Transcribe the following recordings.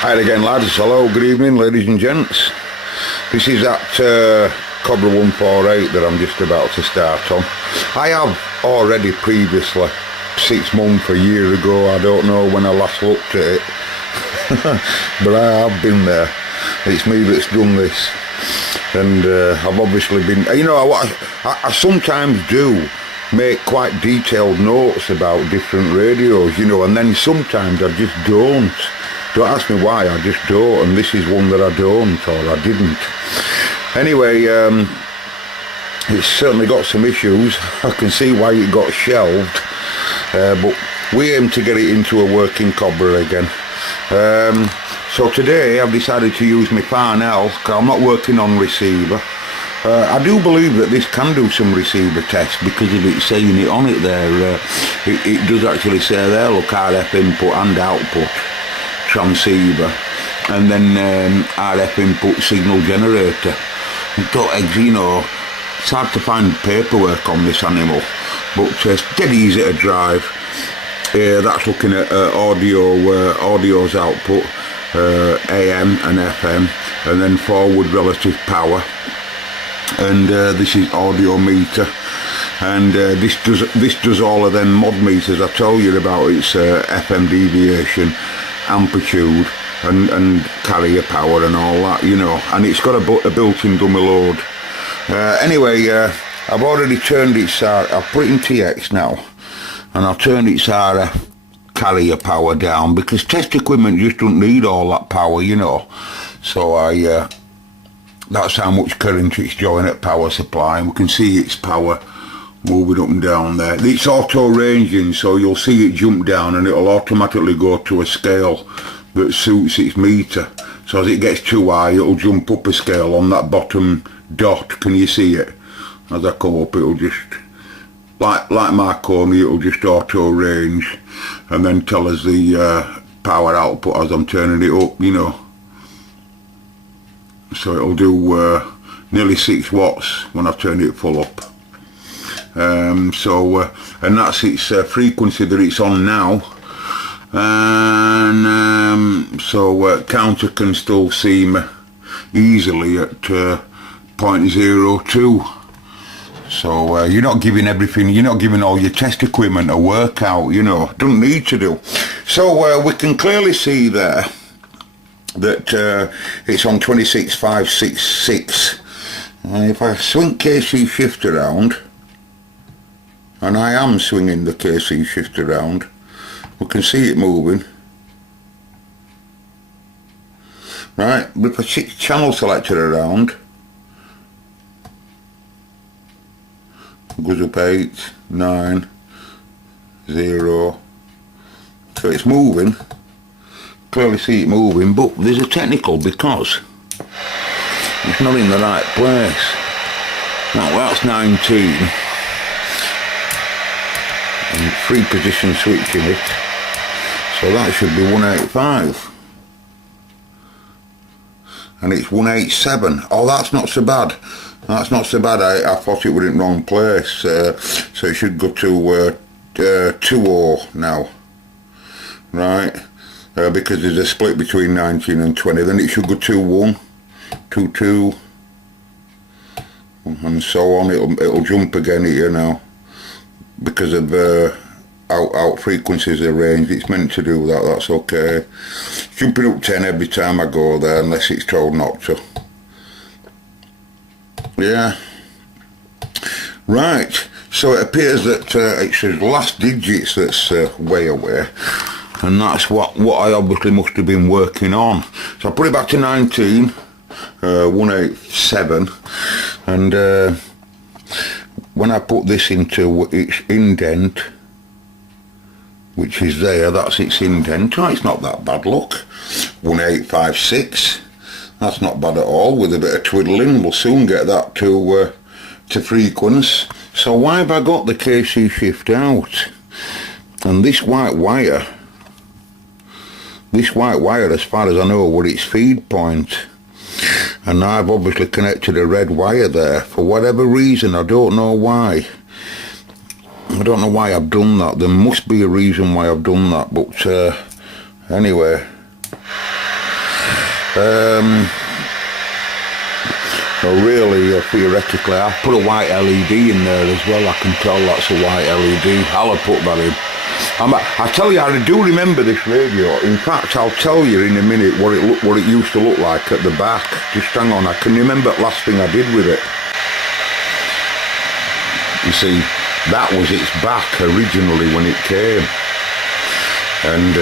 Hi again, lads. Hello, good evening, ladies and gents. This is that COBRA 148 that I'm just about to start on. I have already previously, 6 months, a year ago, I don't know when I last looked at it, but I have been there. It's me that's done this, and I've obviously been, you know, I sometimes do make quite detailed notes about different radios, you know, and then sometimes I just don't. Don't ask me why, I just don't, and this is one that I don't, or I didn't. Anyway, it's certainly got some issues. I can see why it got shelved, but we aim to get it into a working COBRA again. So today I've decided to use my Farnell, because I'm not working on receiver. I do believe that this can do some receiver tests, because if it's saying it on it there, it does actually say there, look, RF input and output transceiver, and then RF input signal generator. You know, it's hard to find paperwork on this animal, but it's dead easy to drive. That's looking at audio's output, AM and FM, and then forward relative power, and this is audio meter, and this does all of them mod meters I told you about. It's FM deviation, amplitude, and carrier power and all that, you know, and it's got a built-in dummy load. Anyway, I've already turned its I've put it in TX now, and I'll turn its RF carrier power down, because test equipment just don't need all that power, you know. So that's how much current it's drawing at power supply, and we can see its power moving up and down there. It's auto ranging, so you'll see it jump down and it'll automatically go to a scale that suits its meter. So as it gets too high, it'll jump up a scale on that bottom dot. Can you see it? As I come up, it'll just, like Marconi, it'll just auto range and then tell us the power output as I'm turning it up, you know. So it'll do nearly 6 watts when I turn it full up. And that's its frequency that it's on now, and counter can still see me easily at 0.02. So you're not giving everything, you're not giving all your test equipment a workout, you know, don't need to do. So we can clearly see there that it's on 26.566. If I swing KC shift around, and I am swinging the KC shift around, we can see it moving. Right, if I channel selector around, goes up 8, 9, 0, so it's moving, clearly see it moving, but there's a technical, because it's not in the right place. Now that's 19. And 3 position switching it, so that should be 185, and it's 187. Oh, that's not so bad. That's not so bad. I thought it was in the wrong place. So it should go to 2.0 now, right? Because there's a split between 19 and 20. Then it should go 2.1, 2.2, and so on. It'll jump again here now, because of out frequencies are ranged. It's meant to do that, that's okay. Jumping up 10 every time I go there, unless it's told not to. Yeah. Right, so it appears that it's the last digits that's way away, and that's what I obviously must have been working on. So I put it back to 19, 187, and when I put this into its indent, which is there, that's its indent. Oh, it's not that bad, look. 1856. That's not bad at all. With a bit of twiddling, we'll soon get that to frequency. So why have I got the KC shift out? And this white wire, as far as I know, was its feed point. And I've obviously connected a red wire there for whatever reason. I don't know why. I don't know why I've done that. There must be a reason why I've done that, but anyway, Well, really, theoretically, I've put a white LED in there as well. I can tell that's a white LED. I'll have put that in. I tell you, I do remember this radio. In fact, I'll tell you in a minute what it used to look like at the back. Just hang on, I can remember the last thing I did with it. You see, that was its back originally when it came. And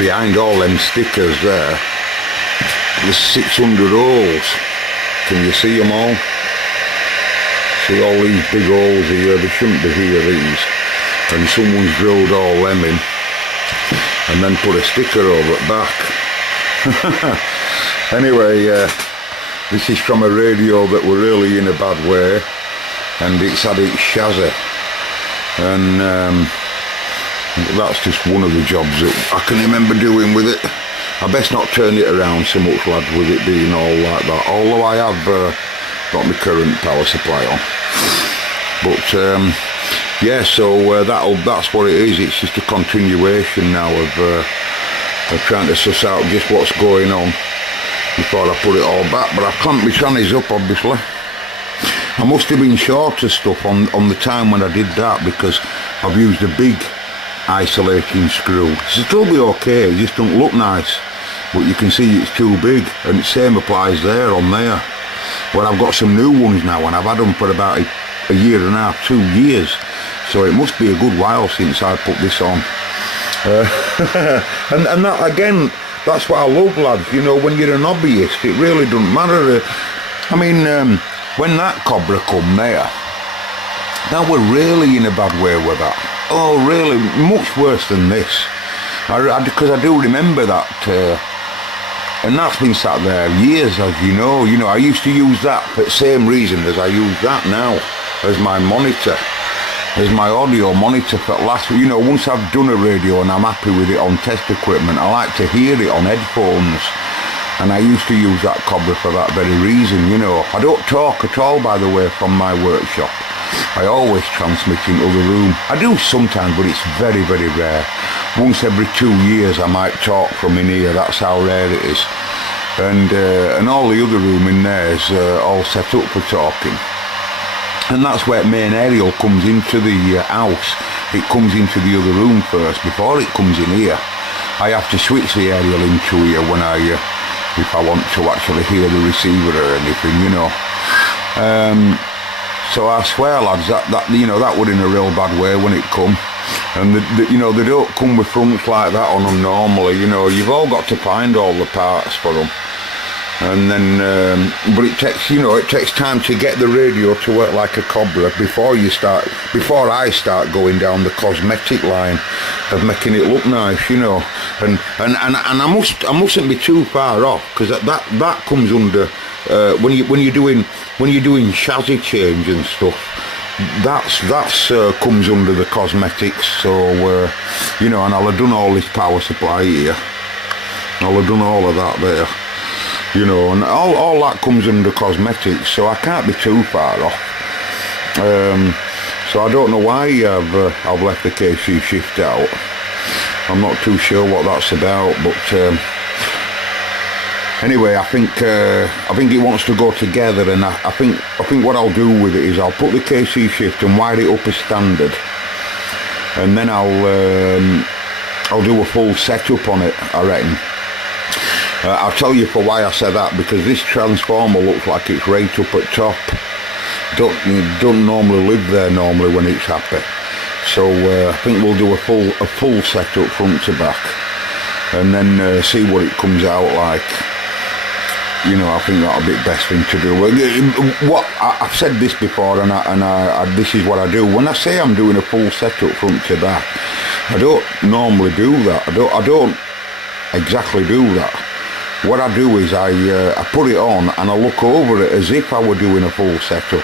behind all them stickers there, there's 600 holes. Can you see them all? See all these big holes here? They shouldn't be here, these. And someone's drilled all them in and then put a sticker over the back. Anyway, this is from a radio that were really in a bad way, and it's had its chassis. And that's just one of the jobs that I can remember doing with it. I best not turn it around so much, lads, with it being all like that. Although I have got my current power supply on. But yeah, so that's what it is. It's just a continuation now of trying to suss out just what's going on before I put it all back. But I've clamped my trannies up, obviously. I must have been short of stuff on the time when I did that, because I've used a big isolating screw. It'll still be okay, it just don't look nice, but you can see it's too big, and the same applies there on there. Well, I've got some new ones now, and I've had them for about a year and a half, 2 years, so it must be a good while since I put this on. And that, again, that's what I love, lads. You know, when you're an hobbyist, it really doesn't matter. I mean, when that COBRA come there, that were really in a bad way with that. Oh, really, much worse than this. Because I do remember that, and that's been sat there years, as you know. You know, I used to use that for the same reason as I use that now, as my monitor, as my audio monitor for last. You know, once I've done a radio and I'm happy with it on test equipment, I like to hear it on headphones. And I used to use that COBRA for that very reason, you know. I don't talk at all, by the way, from my workshop. I always transmit in other room. I do sometimes, but it's very, very rare. Once every 2 years I might talk from in here, that's how rare it is. And all the other room in there is all set up for talking. And that's where main aerial comes into the house. It comes into the other room first, before it comes in here. I have to switch the aerial into here when if I want to actually hear the receiver or anything, you know. So I swear, lads, that you know, that were in a real bad way when it come. And you know, they don't come with fronts like that on them normally. You know, you've all got to find all the parts for them. And then, but it takes time to get the radio to work like a COBRA before I start going down the cosmetic line of making it look nice, you know. And I mustn't be too far off, because that comes under when you're doing chassis change and stuff. That's comes under the cosmetics. So you know, and I'll have done all this power supply here. I'll have done all of that there. You know, and all that comes under cosmetics, so I can't be too far off. So I don't know why I've left the KC shift out. I'm not too sure what that's about, but anyway, I think it wants to go together, and I think what I'll do with it is I'll put the KC shift and wire it up as standard, and then I'll do a full setup on it, I reckon. I'll tell you for why I said that, because this transformer looks like it's right up at top. Don't normally live there normally when it's happy. So I think we'll do a full setup front to back, and then see what it comes out like. You know, I think that'll be the best thing to do. What I've said this before, and this is what I do. When I say I'm doing a full setup front to back, I don't normally do that. I don't exactly do that. What I do is I put it on and I look over it as if I were doing a full setup,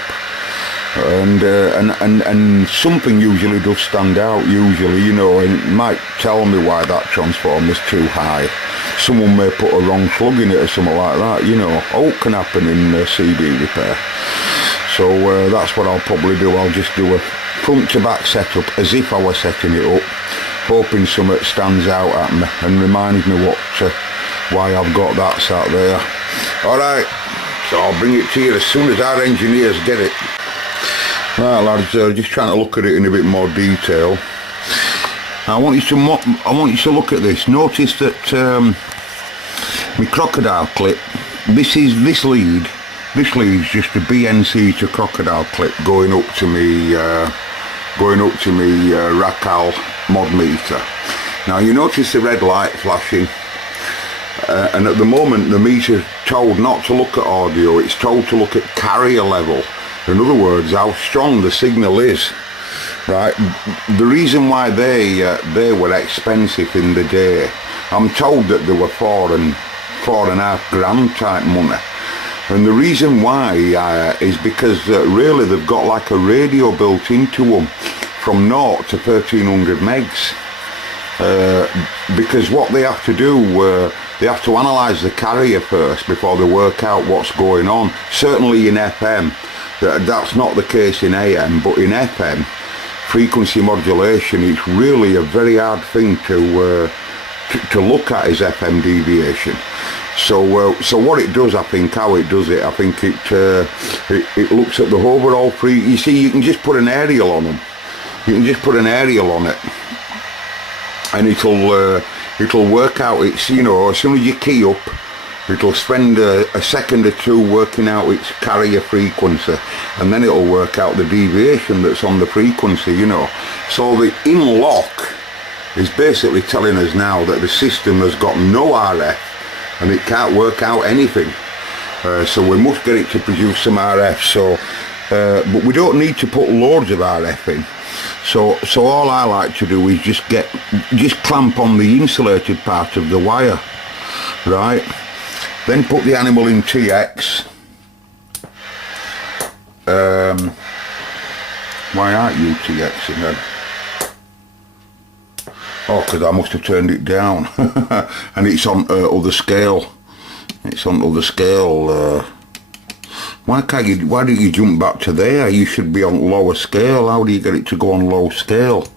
and something usually does stand out. Usually, you know, and it might tell me why that transformer's too high. Someone may put a wrong plug in it or something like that. You know, all can happen in CD repair. So that's what I'll probably do. I'll just do a front to back setup as if I were setting it up, hoping something stands out at me and reminds me what why I've got that sat there. Alright, so I'll bring it to you as soon as our engineers get it. Right lads, just trying to look at it in a bit more detail. I want you to look at this. Notice that my crocodile clip, this lead's just a BNC to crocodile clip going up to me Racal mod meter. Now you notice the red light flashing, and at the moment the meter's told not to look at audio, it's told to look at carrier level. In other words, how strong the signal is. Right, the reason why they were expensive in the day, I'm told that they were $4.5 grand type money, and the reason why is because really they've got like a radio built into them from 0 to 1300 megs, because what they have to do, they have to analyse the carrier first before they work out what's going on. Certainly in FM, that's not the case in AM, but in FM, frequency modulation, it's really a very hard thing to look at is FM deviation. So what it does, I think, how it does it, I think it looks at the overall you see, you can just put an aerial on them. You can just put an aerial on it, and it'll work out. It's, you know, as soon as you key up, it'll spend a second or two working out its carrier frequency, and then it'll work out the deviation that's on the frequency, you know. So the in-lock is basically telling us now that the system has got no RF and it can't work out anything. So we must get it to produce some RF. So, but we don't need to put loads of RF in. So all I like to do is just clamp on the insulated part of the wire, right? Then put the animal in TX. Why aren't you TXing then? Oh, because I must have turned it down. And it's on other scale. It's on other scale. Why don't you jump back to there? You should be on lower scale. How do you get it to go on low scale?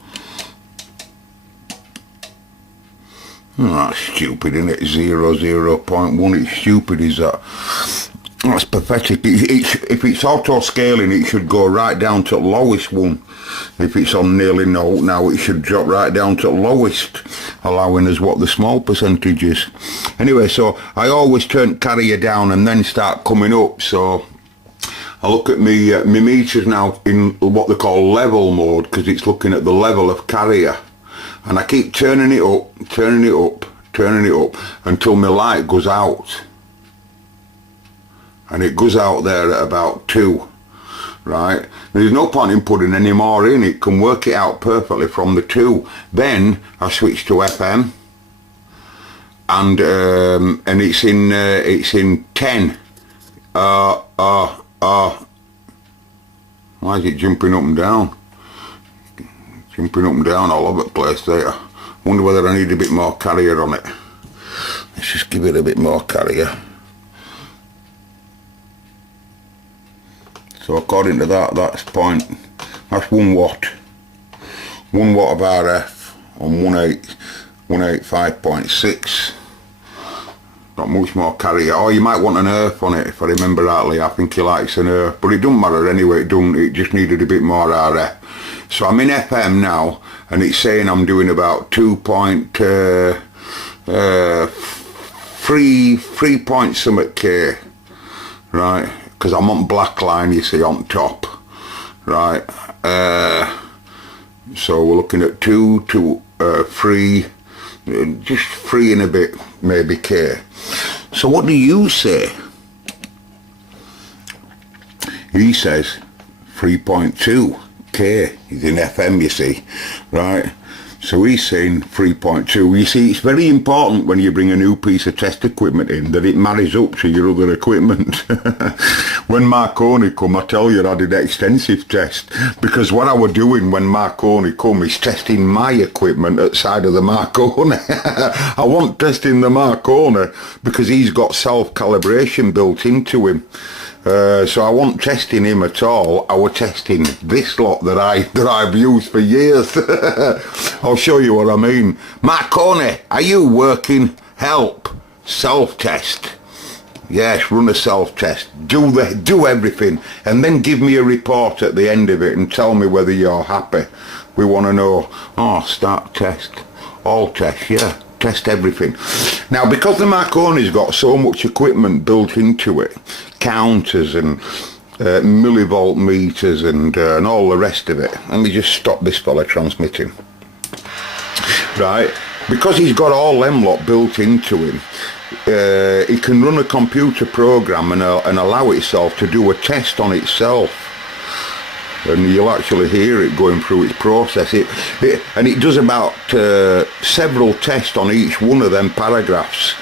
Oh, that's stupid, isn't it? 0.1. It's stupid, is that? That's pathetic. If it's auto scaling, it should go right down to the lowest one. If it's on nearly no, now it should drop right down to the lowest, allowing us what the small percentage is. Anyway, so I always turn carrier down and then start coming up. So I look at my meters now in what they call level mode, because it's looking at the level of carrier. And I keep turning it up until my light goes out. And it goes out there at about 2, right? There's no point in putting any more in. It can work it out perfectly from the 2. Then I switch to FM, and it's in 10. Why is it jumping up and down? Jumping up and down all over the place there. Wonder whether I need a bit more carrier on it. Let's just give it a bit more carrier. So according to that, that's 1 watt. 1 watt of RF on 185.6. Not much more carrier. Oh, you might want an earth on it, if I remember rightly. I think he likes an earth, but it doesn't matter anyway. It just needed a bit more RF. So I'm in FM now, and it's saying I'm doing about 3 point something K, right? Because I'm on black line, you see, on top, right? So we're looking at 2 to 3, just 3 and a bit, maybe K. So what do you say? He says 3.2 K is in FM, you see, right? So he's saying 3.2. You see, it's very important when you bring a new piece of test equipment in that it marries up to your other equipment. When Marconi come, I tell you, I did extensive test, because what I was doing when Marconi come is testing my equipment outside of the Marconi. I want testing the Marconi because he's got self-calibration built into him. So I wasn't testing him at all. I was testing this lot that I've used for years. I'll show you what I mean. Marconi, are you working? Help. self-test. Yes, run a self-test. Do everything, and then give me a report at the end of it and tell me whether you're happy. We want to know. Oh, start test, all test, yeah, test everything. Now, because the Marconi's got so much equipment built into it, counters and millivolt meters and all the rest of it. Let me just stop this fella transmitting. Right, because he's got all them lot built into him. He can run a computer program and allow itself to do a test on itself, and you'll actually hear it going through its process. And it does about several tests on each one of them paragraphs.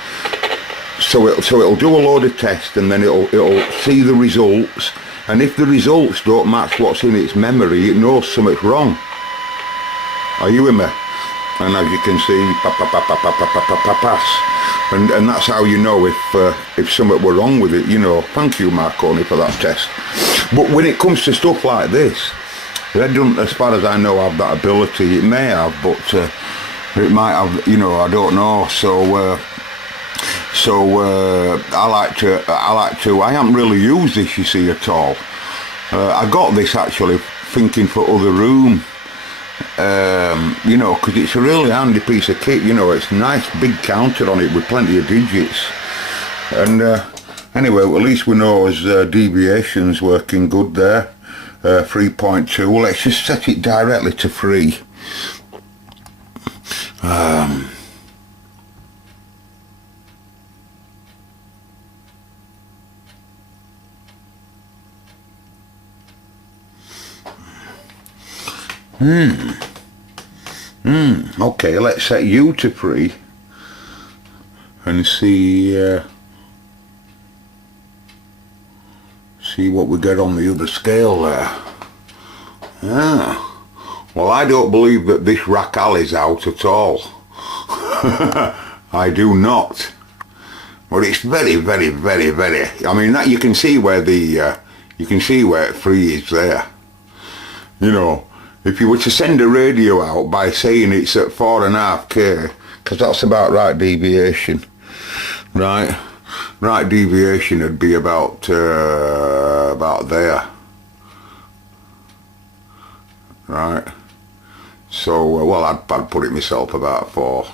So it'll do a load of tests, and then it'll see the results. And if the results don't match what's in its memory, it knows something's wrong. Are you with me? And as you can see, pass. And that's how you know if something were wrong with it, you know. Thank you, Marconi, for that test. But when it comes to stuff like this, they don't, as far as I know, have that ability. It may have, but it might have, you know, I don't know. I haven't really used this, you see, at all. I got this actually thinking for other room. You know, because it's a really handy piece of kit, you know. It's a nice big counter on it with plenty of digits, and anyway, at least we know as deviation's working good there. 3.2. Let's just set it directly to 3. Okay, let's set you to 3 and see what we get on the other scale there. Well, I don't believe that this rack alley's out at all. I do not. But it's very, very, very, very. I mean, that you can see where the you can see where 3 is there. You know. If you were to send a radio out by saying it's at 4.5K, because that's about right deviation, right deviation would be about there, right? So well, I'd put it myself about 4,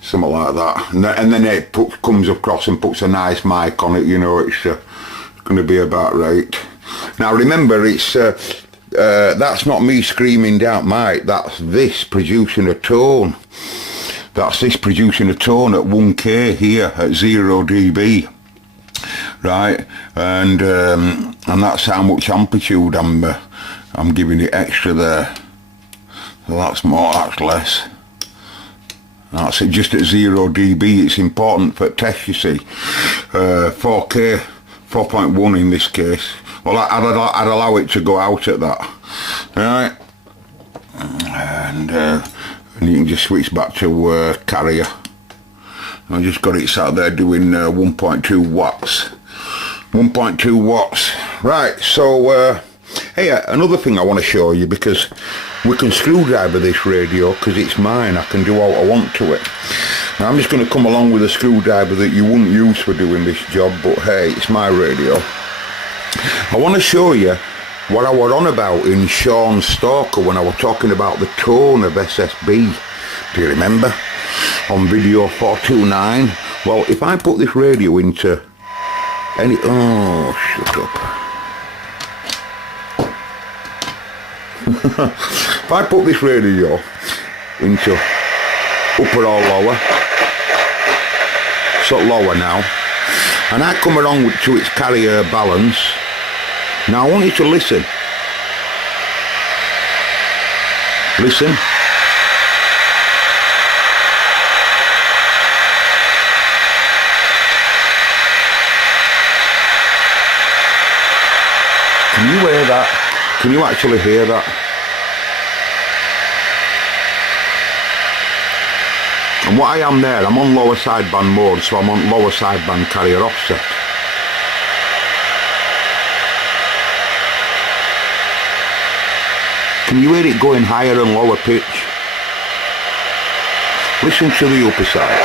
something like that, and then it comes across and puts a nice mic on it. You know, it's going to be about right. Now remember, it's. That's not me screaming down mic, that's this producing a tone. That's this producing a tone at 1K here at 0 dB. Right, and that's how much amplitude I'm giving it extra there. So that's more, that's less. That's it, just at 0 dB. It's important for test, you see. 4K, 4.1 in this case. Well, I'd allow it to go out at that, right? And you can just switch back to carrier. I just got it sat there doing 1.2 watts. 1.2 watts. Right, so, hey, another thing I want to show you, because we can screwdriver this radio, because it's mine. I can do what I want to it. Now, I'm just going to come along with a screwdriver that you wouldn't use for doing this job, but hey, it's my radio. I want to show you what I was on about in Sean Stalker when I was talking about the tone of SSB. Do you remember? On video 429. Well, if I put this radio into any... Oh, shut up. If I put this radio into upper or lower, so lower now, and I come along to its carrier balance. Now I want you to listen. Listen. Can you hear that? Can you actually hear that? And what I am there, I'm on lower sideband mode, so I'm on lower sideband carrier offset. Can you hear it going higher and lower pitch? Listen to the upper side.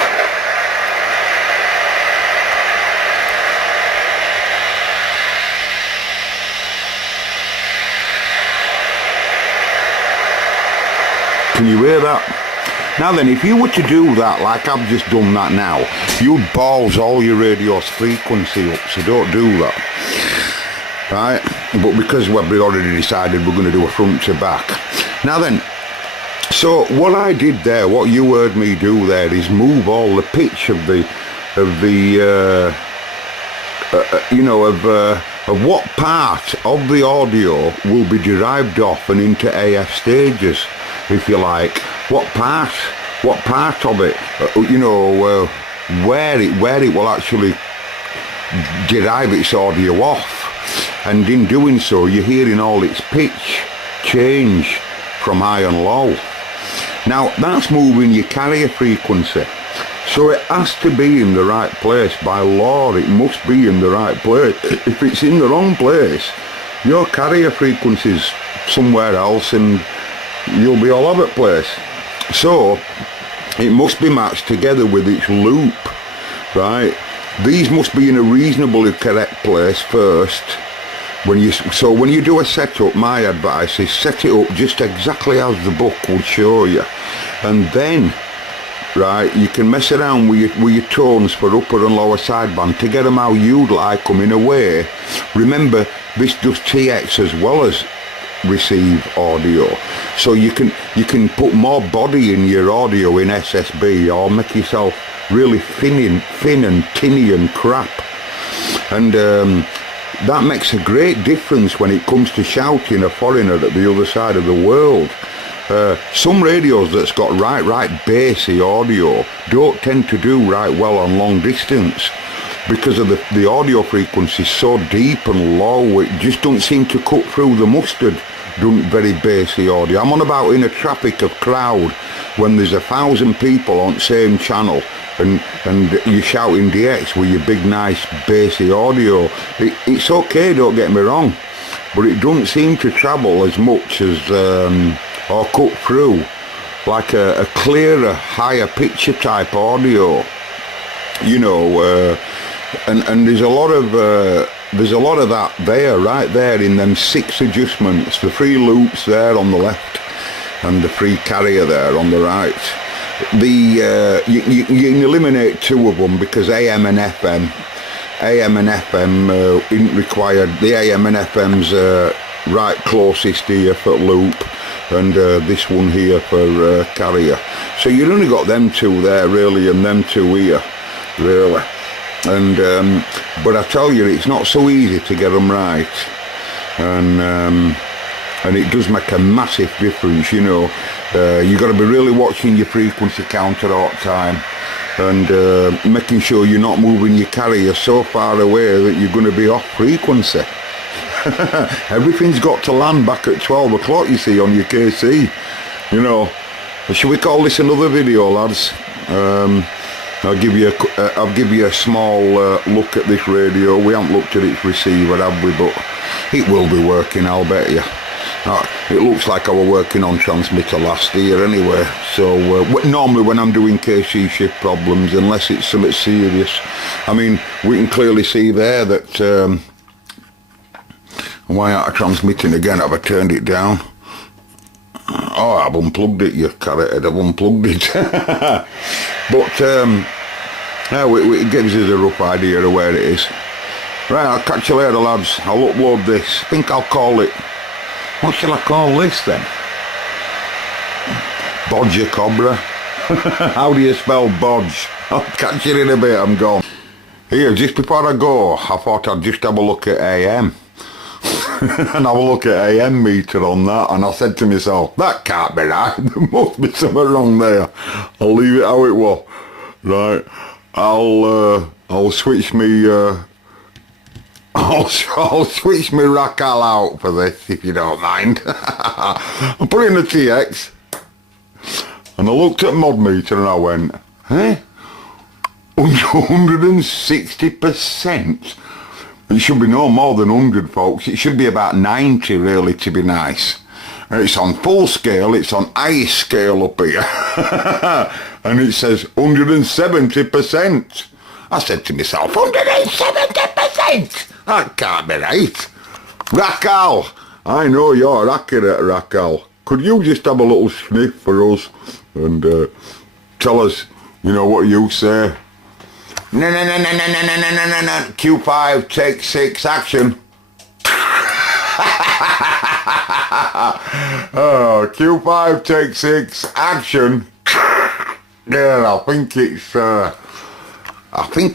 Can you hear that? Now then, if you were to do that like I've just done that now, you'd balls all your radio's frequency up, so don't do that. Right? But because we've already decided we're going to do a front to back. Now then, so what I did there, what you heard me do there, is move all the pitch of what part of the audio will be derived off and into AF stages, if you like. What part of it, where it will actually derive its audio off. And in doing so, you're hearing all its pitch change from high and low. Now, that's moving your carrier frequency. So it has to be in the right place. By law, it must be in the right place. If it's in the wrong place, your carrier frequency's somewhere else and you'll be all over the place. So it must be matched together with its loop, right? These must be in a reasonably correct place first. When you do a setup, my advice is set it up just exactly as the book would show you, and then, right, you can mess around with your tones for upper and lower sideband to get them how you'd like them in a way. Remember, this does TX as well as receive audio, so you can put more body in your audio in SSB, or make yourself really thin and tinny and crap, and that makes a great difference when it comes to shouting a foreigner at the other side of the world. Some radios that's got right bassy audio don't tend to do right well on long distance because of the audio frequency is so deep and low. It just don't seem to cut through the mustard. Very bassy audio. I'm on about in a traffic of crowd when there's 1,000 people on the same channel and you're shouting DX with your big nice bassy audio. It's okay, don't get me wrong, but it doesn't seem to travel as much as or cut through like a clearer, higher picture type audio, and there's a lot of that there, right there in them 6 adjustments, the 3 loops there on the left and the 3 carrier there on the right. You can eliminate 2 of them because AM and FM isn't required. The AM and FM's right closest here for loop, and this one here for carrier. So you've only got them 2 there really, and them 2 here really. And but I tell you, it's not so easy to get them right, and it does make a massive difference. You've got to be really watching your frequency counter all the time, and making sure you're not moving your carrier so far away that you're going to be off frequency. Everything's got to land back at 12 o'clock, you see, on your KC. Should we call this another video, lads? I'll give you a small look at this radio. We haven't looked at its receiver, have we? But it will be working, I'll bet you. It looks like I was working on transmitter last year anyway. So normally when I'm doing KC shift problems, unless it's something serious, I mean, we can clearly see there that why aren't I transmitting again? Have I turned it down? Oh, I've unplugged it, you carrot head, I've unplugged it. But it gives us a rough idea of where it is. Right, I'll catch you later, lads. I'll upload this. I think I'll call it, what shall I call this then? Bodger Cobra. How do you spell bodge? I'll catch you in a bit, I'm gone. Here, just before I go, I thought I'd just have a look at AM. And have a look at AM meter on that, and I said to myself, that can't be right, there must be something wrong there. I'll leave it how it was. Right, I'll switch me I'll switch my Racal out for this, if you don't mind. I put it in the TX and I looked at mod meter and I went, 160%? It should be no more than 100, folks. It should be about 90, really, to be nice. It's on full scale, it's on ice scale up here. And it says 170%. I said to myself, 170%? That can't be right. Racal, I know you're accurate, Racal. could you just have a little sniff for us and tell us, you know, what you say? No, no, no, no, no, no, no, no, no, no. Q5, take 6, action. Oh, Q5, take 6, action. Yeah, I think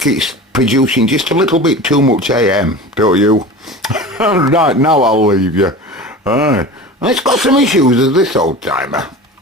it's producing just a little bit too much AM, don't you? Right, now I'll leave you. Aye. It's got some issues as this old timer.